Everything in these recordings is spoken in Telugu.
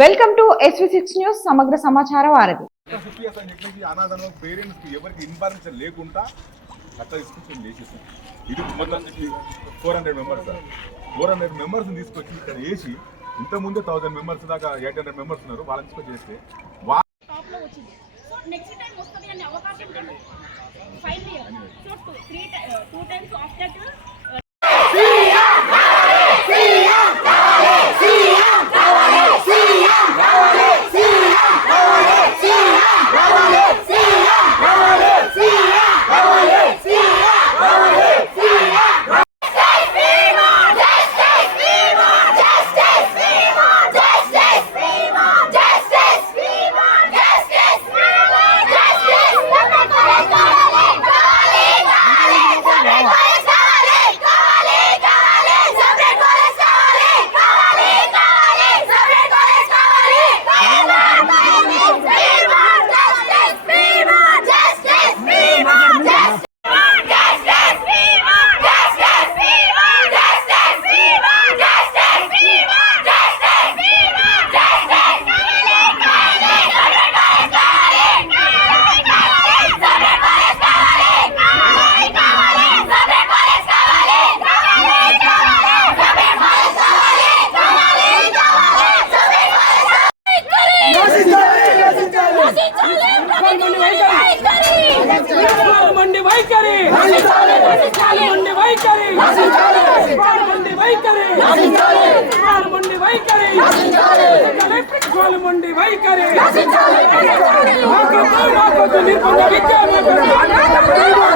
Welcome to SV six news సమగ్ర సమాచార వారధి సిపిఎస్ అని చెప్పేసి అనాథను పేరెంట్స్కి ఎవరికి ఇన్ఫర్మేషన్ లేకుండా అట్లా డిస్కషన్ చేసేసాం. ఇది మొత్తం four hundred members sir. Four hundred members తీసుకొచ్చి ఇక్కడ వేసి ఇంత ముందే థౌసండ్ మెంబర్స్ దాకా ఎయిట్ హండ్రెడ్ మెంబర్స్ ఉన్నారు. వాళ్ళని తీసుకొచ్చి చేస్తే వా టాప్లో వచ్చింది. సో నెక్స్ట్ టైం వస్తుంది అనే అవకాశం final year so two three two times of Nasıl çalıyor? Nasıl çalıyor? Hakikaten, hakikaten. Bir bana bir tane.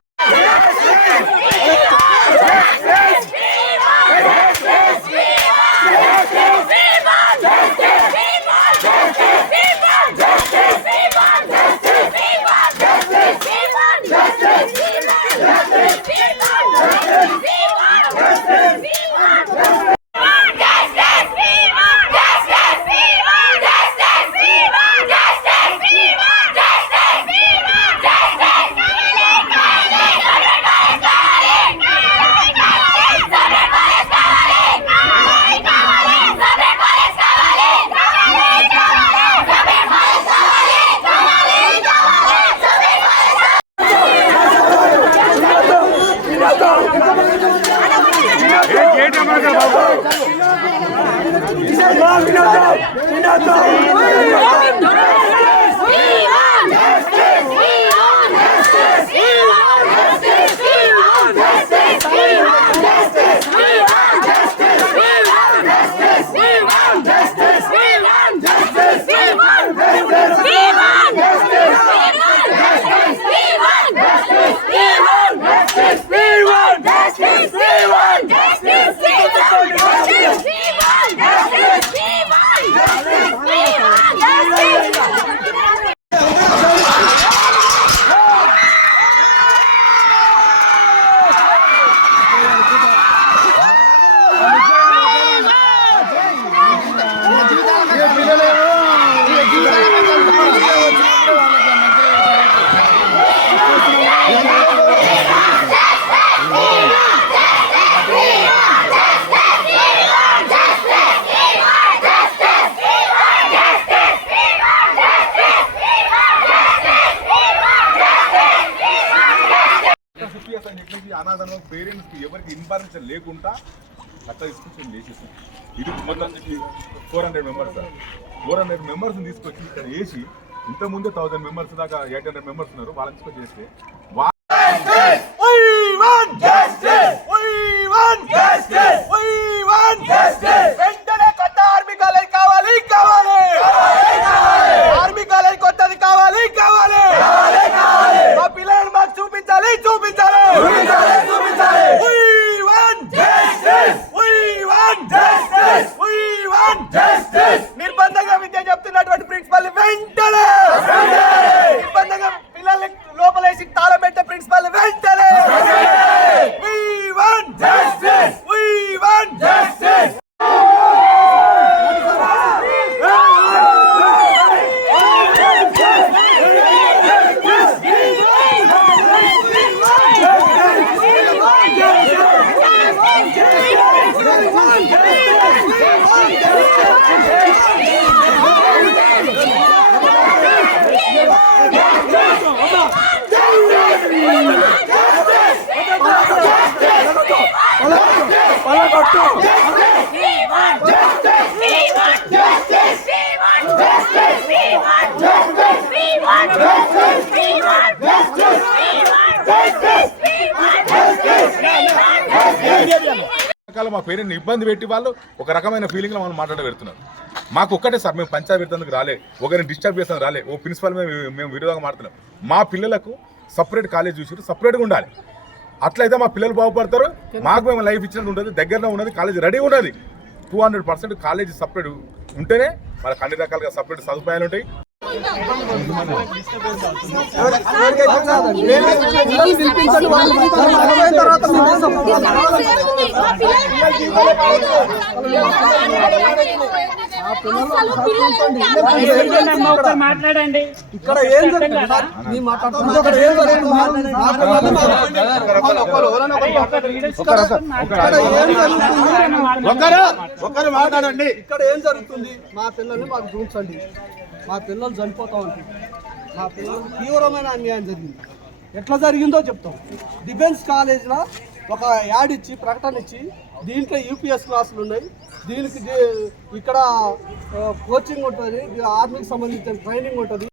Vinatão! Vinatão! Vinatão! Years అనాథన parents ఎవరికి ఇన్ఫర్మేషన్ లేకుండా అట్లా డిస్కషన్ చేసేసాం ఇది మొత్తం four hundred members sir. Four hundred మెంబర్స్ని తీసుకొచ్చి ఇక్కడ వేసి ఇంత ముందే థౌసండ్ మెంబర్స్ దాకా ఎయిట్ హండ్రెడ్ మెంబర్స్ ఉన్నారు. వాళ్ళని తీసుకొచ్చి చేస్తే రకాల మా పేరెంట్ని ఇబ్బంది పెట్టి వాళ్ళు ఒక రకమైన ఫీలింగ్లో మనం మాట్లాడ పెడుతున్నారు. మాకు ఒక్కటే సార్ మేము పంచాయతీ పెడుతుందుకు రాలే. ఒకరిని డిస్టర్బ్ చేస్తాం రాలే. ఓ ప్రిన్సిపల్ మేము మేము విరోధంగా మాడుతున్నాం మా పిల్లలకు సపరేట్ కాలేజ్ చూసి సపరేట్గా ఉండాలి. అట్లయితే మా పిల్లలు బాగుపడతారు. మాకు మేము లైఫ్ ఇచ్చినట్టు ఉంటుంది. దగ్గరలో ఉన్నది కాలేజ్ రెడీ ఉన్నది. Two hundred percent college separate ఉంటేనే మనకు అన్ని రకాలుగా సపరేట్ సదుపాయాలు ఉంటాయి. మాట్లాడండి. ఇక్కడ ఏం? ఒక్కరు మాట్లాడండి. ఇక్కడ ఏం జరుగుతుంది? మా పిల్లల్ని మాకు చూపించండి. మా పిల్లలు చనిపోతా ఉంటారు. మా పిల్లలకు తీవ్రమైన అన్యాయం జరిగింది. ఎట్లా జరిగిందో చెప్తాం. డిఫెన్స్ కాలేజీలో ఒక యాడ్ ఇచ్చి ప్రకటన ఇచ్చి దీంట్లో యూపీఎస్ క్లాసులు ఉన్నాయి. దీనికి ఇక్కడ కోచింగ్ ఉంటుంది. ఆర్మీకి సంబంధించిన ట్రైనింగ్ ఉంటుంది.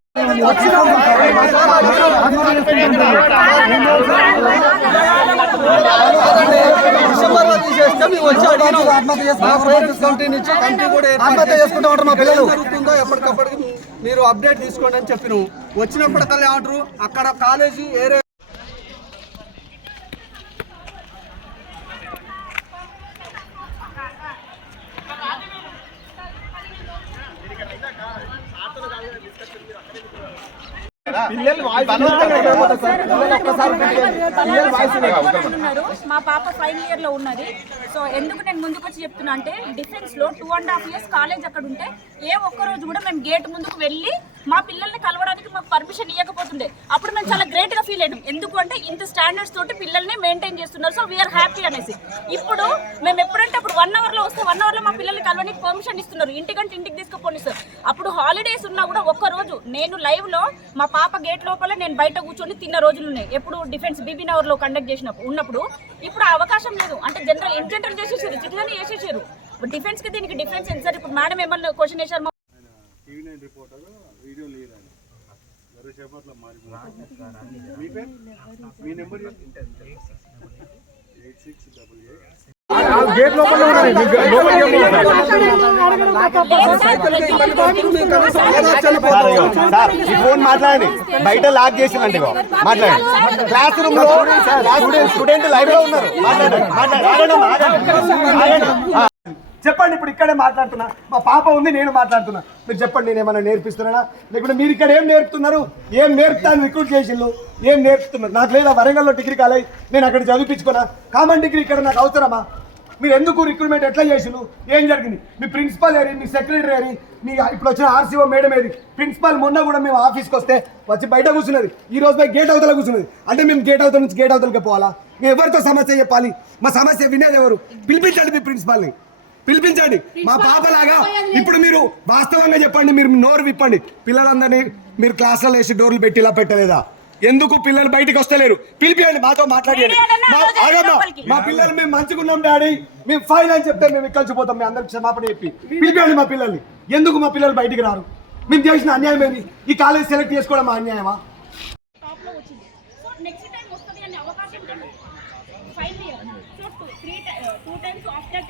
జరుగుతుందో ఎప్పటికప్పటికి మీరు అప్డేట్ తీసుకోండి అని చెప్పినాం వచ్చినప్పటికల్లా ఆర్డర్. అక్కడ కాలేజీ ఏరే మా పాప ఫైనల్ ఇయర్లో ఉన్నది. సో ఎందుకు నేను ముందుకు వచ్చి చెప్తున్నా అంటే డిఫెన్స్లో two and half years college అక్కడ ఉంటే ఏ ఒక్క రోజు కూడా మేము గేట్ ముందుకు వెళ్ళి మా పిల్లల్ని మాకు పర్మిషన్ ఇవ్వకపోతుండే అప్పుడు మేము చాలా గ్రేట్గా ఫీల్ అయినాం. ఎందుకు అంటే ఇంత స్టాండర్డ్స్ తోటి పిల్లల్ని మెయింటైన్ చేస్తున్నారు. సో వీఆర్ హ్యాపీ అనేసి. ఇప్పుడు మేము ఎప్పుడంటే అప్పుడు వన్ అవర్లో వస్తే వన్ అవర్లో మా పిల్లల్ని కలవడానికి పర్మిషన్ ఇస్తున్నారు. ఇంటికంటే ఇంటికి తీసుకుపోని సార్ అప్పుడు హాలిడేస్ ఉన్నా కూడా ఒక్క రోజు నేను లైవ్లో మా పాప గేట్ లోపల నేను బయట కూర్చొని తిన్న రోజులు ఉన్నాయి. ఎప్పుడు డిఫెన్స్ బీబీ అవర్లో కండక్ట్ చేసినప్పుడు ఉన్నప్పుడు. ఇప్పుడు అవకాశం లేదు. అంటే జనరల్ ఇన్ జనరల్ చేసేసారు. సిటిజన్ చేసేసారు. డిఫెన్స్కి దీనికి డిఫెన్స్ ఎంత సార్ ఇప్పుడు మేడం ఏమన్నా క్వశ్చన్ వేశారు టీవీ నైన్ రిపోర్టర్ వీడియో లేదండి గరు చేపట్ల మారిపోయింది మీ పేరు? మీ number eight six double eight. Gate లోపల సార్? ఈ ఫోన్ మాట్లాడండి. బయట లాక్ చేసిందండి. మాట్లాడండి. క్లాస్ రూమ్లో స్టూడెంట్ స్టూడెంట్. లైవ్లో ఉన్నారు. మాట్లాడండి. మాట్లాడండి. ఇప్పుడు ఇక్కడే మాట్లాడుతున్నా. మా పాప ఉంది నేను మాట్లాడుతున్నా. మీరు చెప్పండి నేను ఏమైనా నేర్పిస్తున్నానా? లేకుంటే మీరు ఇక్కడ ఏం నేర్పుతున్నారు? ఏం నేర్పుతాను రిక్రూట్ చేసిండ్రు? ఏం నేర్పుతున్నారు? నాకు లేదా వరంగల్లో డిగ్రీ కాలేజ్ నేను అక్కడ చదివించుకున్నా కామన్ డిగ్రీ ఇక్కడ నాకు అవసరమా? మీరు ఎందుకు రిక్రూట్మెంట్ ఎట్లా చేసిండ్రు? ఏం జరిగింది? మీ ప్రిన్సిపల్ ఏరి మీ సెక్రటరీ ఏరి మీ ఇప్పుడు వచ్చిన ఆర్సీఓ మేడం ఏది ప్రిన్సిపల్ మొన్న కూడా మేము ఆఫీస్కి వస్తే వచ్చి బయట కూర్చున్నది. ఈ రోజు పోయి గేట్ అవతల కూర్చున్నది. అంటే మేము గేట్ అవతల నుంచి గేట్ అవతలకి పోవాలా? మేము ఎవరితో సమస్య చెప్పాలి? మా సమస్య వినేది ఎవరు? పిలిపించండి మీ ప్రిన్సిపాల్ని పిలిపించండి. మా పాపలాగా ఇప్పుడు మీరు వాస్తవంగా చెప్పండి మీరు నోరు విప్పండి. పిల్లలందరినీ మీరు క్లాసులలో వేసి డోర్లు పెట్టి ఇలా పెట్టలేదా? ఎందుకు పిల్లలు బయటికి వస్తలేరు? పిలిపియండి మాతో మాట్లాడండి మా- పిల్లలు మేము మంచిగున్నాం డాడీ. మేము ఫైన్ అని చెప్తే మేము ఇక్కడి నుంచి పోతాం మీ అందరికి క్షమాపణ చెప్పి. పిలిపియండి మా పిల్లల్ని. ఎందుకు మా పిల్లలు బయటికి రారు? మేము చేసిన అన్యాయం ఏంది? ఈ కాలేజ్ సెలెక్ట్ చేసుకోవడం మా అన్యాయమా టాప్లో వచ్చింది సో నెక్స్ట్ టైం వస్తుంది అనే అవకాశం ఉంటుంది final year so two three two times of that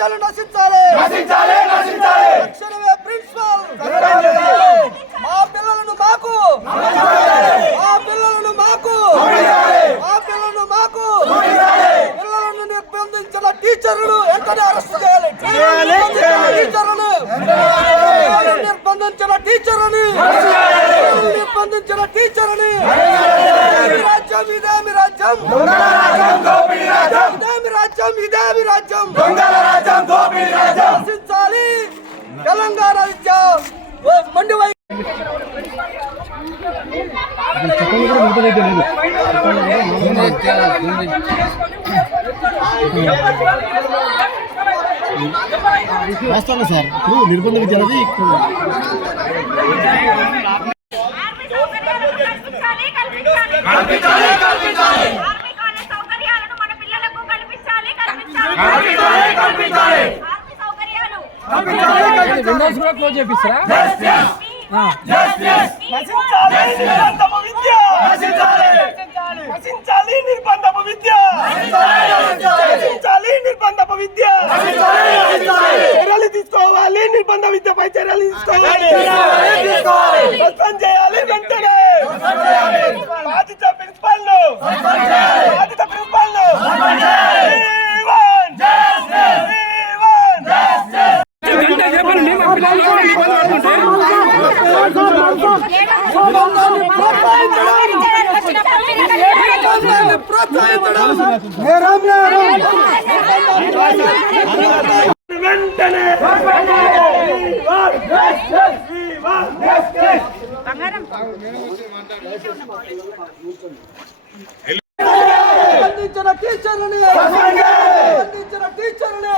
నశించాలి తక్షణమే ప్రిన్సిపల్. మా పిల్లలను మాకు. మా పిల్లలను మాకు. మా పిల్లలను మాకు. పిల్లలను నిర్బంధించిన టీచర్లు వెంటనే అరెస్ట్ చేయాలి టీచర్లను పిల్లలను నిర్బంధించిన టీచర్ని పిల్లలను నిర్బంధించిన టీచర్ని ఇదేమి రాజ్యం ఇదేమి రాజ్యం ఇదేమి రాజ్యం ఇదేమి రాజ్యం నశించాలి వాస్తవంగా సార్. ఇప్పుడు నిర్బంధ విద్య అనేది విండోస్ కూడా క్లోజ్ చేపిస్తారా? నశించాలి నిర్బంధపు విద్య నశించాలి నిర్బంధపు విద్య చర్యలు తీసుకోవాలి నిర్బంధ విద్యపై చర్యలు తీసుకోవాలి సస్పెండ్ చేయాలి వెంటనే బాధిత ప్రిన్సిపల్ బాధిత ప్రిన్సిపల్ వెంటనే అందించిన టీచర్ని అందించిన టీచర్ని